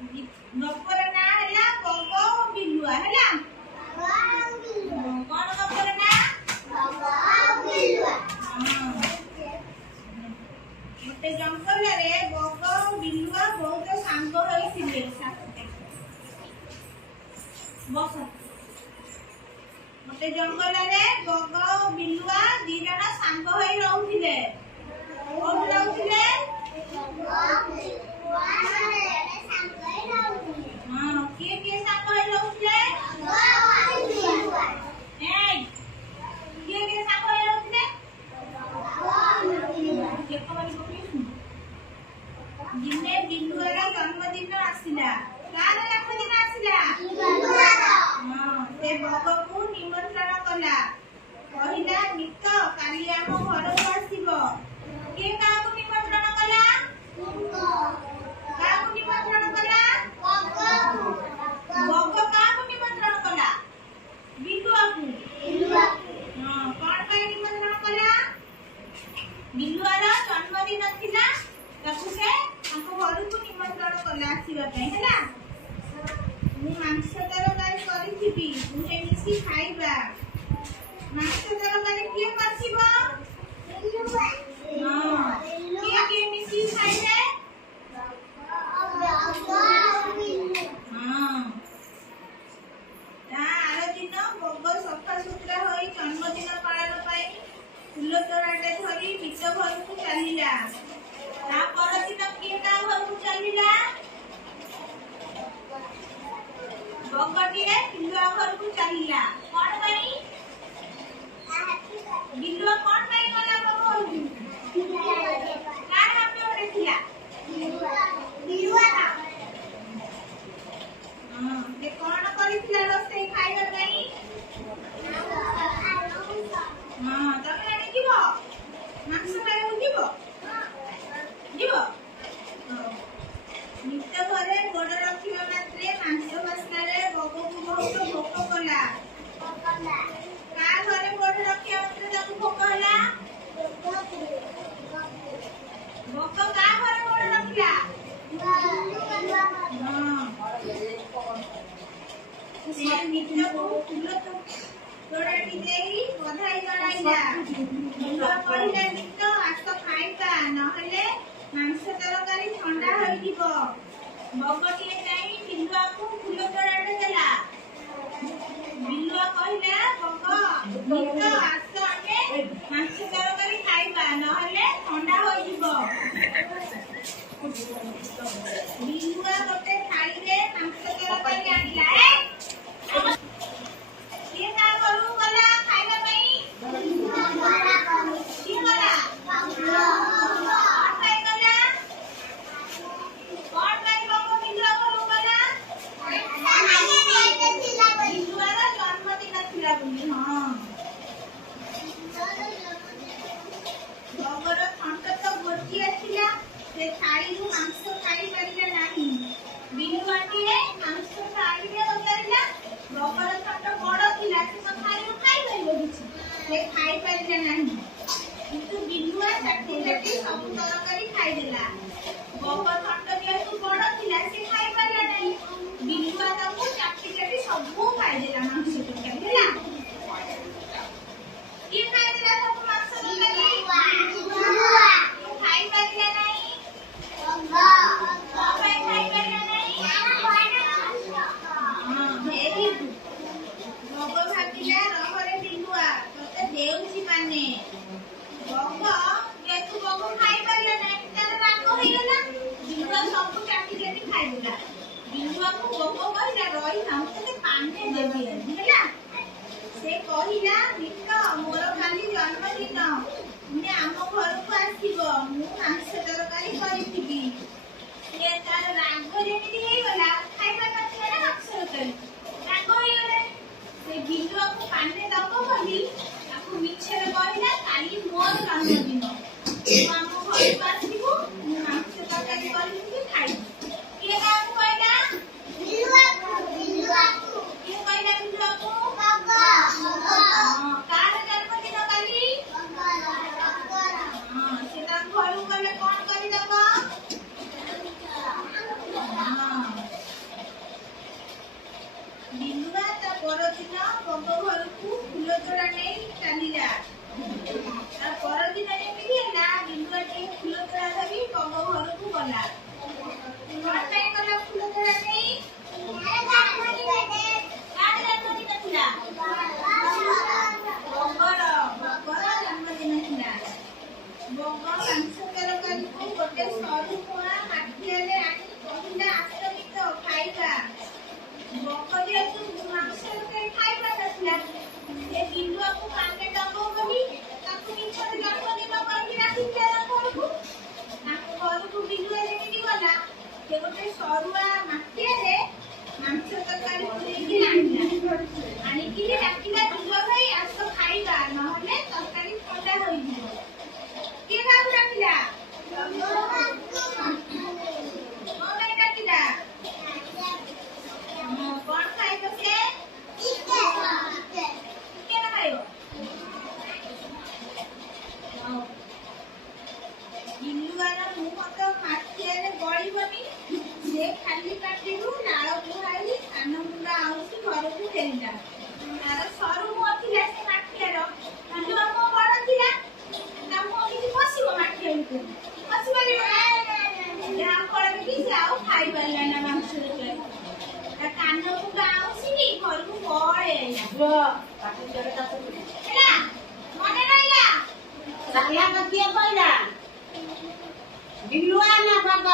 गपर ना हैला बग बिलुआ हैला कोन गपर ना बग बिलुआ मोटे जंगल रे बग बिलुआ बहुत सांग होइथिले बस मोटे जंगल रे बग बिलुआ दी जण सांग होई रहउथिले कोन रहउथिले दिने बिलुआर जन्मदिन आसिला कार जन्मदिन आसिला से बग को निमंत्रण कला कहिला मित काली आम घर को आसीबो के का को निमंत्रण कला का को निमंत्रण कला बग का को निमंत्रण कला बिलुआ हां कोन का निमंत्रण कला बिलुआर जन्मदिन थिला ताकू से हमको घर को निमंत्रण कला आसीबा पई हैला मु मांस तरकारी करिथिबी तुहे मिसी खाइबा मांस तरकारी के करथिबो हां के मिसी खाइबे हां ता आरो दिन बग सफा सुतरा होई जन्मदिन पालन पई फूल तोराटे धरी मित घर को चलिला ता परदिन के का घर को चलिला बगटी रे बिलुआ घर को चलिला कोन भाई बिलुआ कोन भाई गला बग कार आपने देखिला बिलुआ हां से कोन करिथिला रोसे खाइबा पई हां तमे आनी जीवो मांस खाइबो जीवो जीवो नित्य घरे गोड़ रखिबा मात्रे मांस बास्ना रे बग को बहुत भोक कला का घरे गोड़ रखिबा मात्रे ताकू भोक होला बग का घरे गोड़ रखिला हां से नित्य को फूल तो तोड़ाटी देई बधाई जणाइला बिलुआ कहिला नित्य आज तो खाइबा नहले मांस तरकारी ठंडा होई जीवो बगटी जाई बिलुआ को फूल तोड़ाटे देला बिलुआ कहिला बग नित्य आज तो आमे मांस तरकारी खाइबा नहले ठंडा होई जीवो बिलुआ गोटे थाली रे मांस तरकारी आनिला के का करू गला खाइबा पई की गला खाइ गला कोन भाई बग बिलुआ करू गला बिलुआर जन्मदिन थिला बुली हां बगर खंड तो गोटी आथिला से थाली रु मांस खाइ परिला नाही बिलुआटी रे मांस थाली रे उतारिला बगर खंड बड़ थिला से थाली रु खाइ परिबो किछि से खाइ परिला नाही किंतु बिलुआ चाटी चाटी सब तरकारी खाइ देला बगर खंड जेतु बड़ थिला से खाइ परिला नाही बिलुआ ताकू चाटी चाटी सब खाइ देला मांस तरकारी हैला की खाइ देला सब मांस तरकारी बिलुआ खाइ परिला नाही खाइ परिला नाही हां भेरी बग भाबिला रहरे बिलुआ तते देउची माने बग जेतु बग खाइ परिला नाही तार राग होई गेला बिलुआ सब चाटी चाटी खाइ देला बिलुआ को बग कहिला रही ना तते पाने देबी हैला से कहिला मित मोर खाली जन्मदिन तुमे आम घर को आसीबो मु मांस तरकारी करिथिबी से तार राग जेमिति हेई गला खाइबा नथिला ना मांस तरकारी राग होई गले से बिलुआ को पाने दबो बोली ताकू मिछरे कहिला काली मोर जन्मदिन तू आम घर को आसीबो मु मांस तरकारी करिथिबी खाइ के का कहिला बिलुआ के कहिला बिलुआ को बाबा हां कार जन्मदिन काली हां से तार घर गले कोन करि दबो ପରଦିନ ବଗ ଘରକୁ ଫୁଲ ତୋଡ଼ା ନେଇ ଚାଲିଲା। ତା ପରଦିନ ଯେମିତି ହେଲା ବିଲୁଆ ନେଇ ଫୁଲ ତୋଡ଼ା ଧରି ବଗ ଘରକୁ ଗଲା। କଣ ପାଇଁ ଗଲା ଫୁଲ ତୋଡ଼ା ନେଇ? ବଗର ଜନ୍ମଦିନ ଥିଲା। ବଗ ମାଂସ ତରକାରୀକୁ ଗୋଟେ ସରୁ କୁଆ ମାଠିଆରେ ଆଣି କହିଲା ଆସ ମିତ ଖାଇବା। ବଗ ଯେହେତୁ ମାଂସ ତରକାରୀ ଖାଇପାରୁନଥିଲା ଏ ବିଲୁଆକୁ କାନେ ଦବ ବୋଲି ତାକୁ ମିଛରେ ଜନ୍ମଦିନ କରିକି ଡାକିଥିଲା ତାଙ୍କ ଘରକୁ। ତାଙ୍କ ଘରକୁ ବିଲୁଆ ଯେମିତି ଗଲା ସେ ଗୋଟେ ସରୁଆ ମାଠିଆରେ ମାଂସ ତରକାରୀ ପୁରେଇକି ଆଣିଲା। ଆଣିକି ଡାକିଲା ବିଲୁଆ ଭାଇ ଆସ ଖାଇବା ନହେଲେ ତରକାରୀ ଥଣ୍ଡା ହୋଇଯିବ। କିଏ କାହାକୁ ଡାକିଲା? କଣ ପାଇଁ ଡାକିଲା? କଣ ଖାଇବ ସେ? ଚିକେନ ଖାଇବ। ବିଲୁଆର ମୁହଁ ତ ମାଠିଆରେ ଗଳିବନି। ସେ ଖାଲି ପାଟିରୁ ନାଳ ବୁହାଇ କାନ ମୁଣ୍ଡ ଆଉଁସି ଘରକୁ ଫେରିଲା। ତାର ସରୁ ମୁହଁ ଥିଲା ସେ ମାଠିଆର। ବିଲୁଆ ମୁହଁ ବଡ଼ ଥିଲା। ତା ମୁହଁ କିଛି ପଶିବ ମାଠିଆ ଭିତରେ? ପଶି ପାରିବ ନା। ଯାହା ଫଳରେ କି ସେ ଆଉ ଖାଇପାରିଲା ନା ମାଂସ ତରକାରୀ। ତା କାନ ମୁଣ୍ଡ ଆଉଁସିକି ଘରକୁ ପଳେଇ ଆଇଲା। ହେଲା ମନେ ରହିଲା? କିଏ କହିଲା? ବିଲୁଆ ନା ବଗ?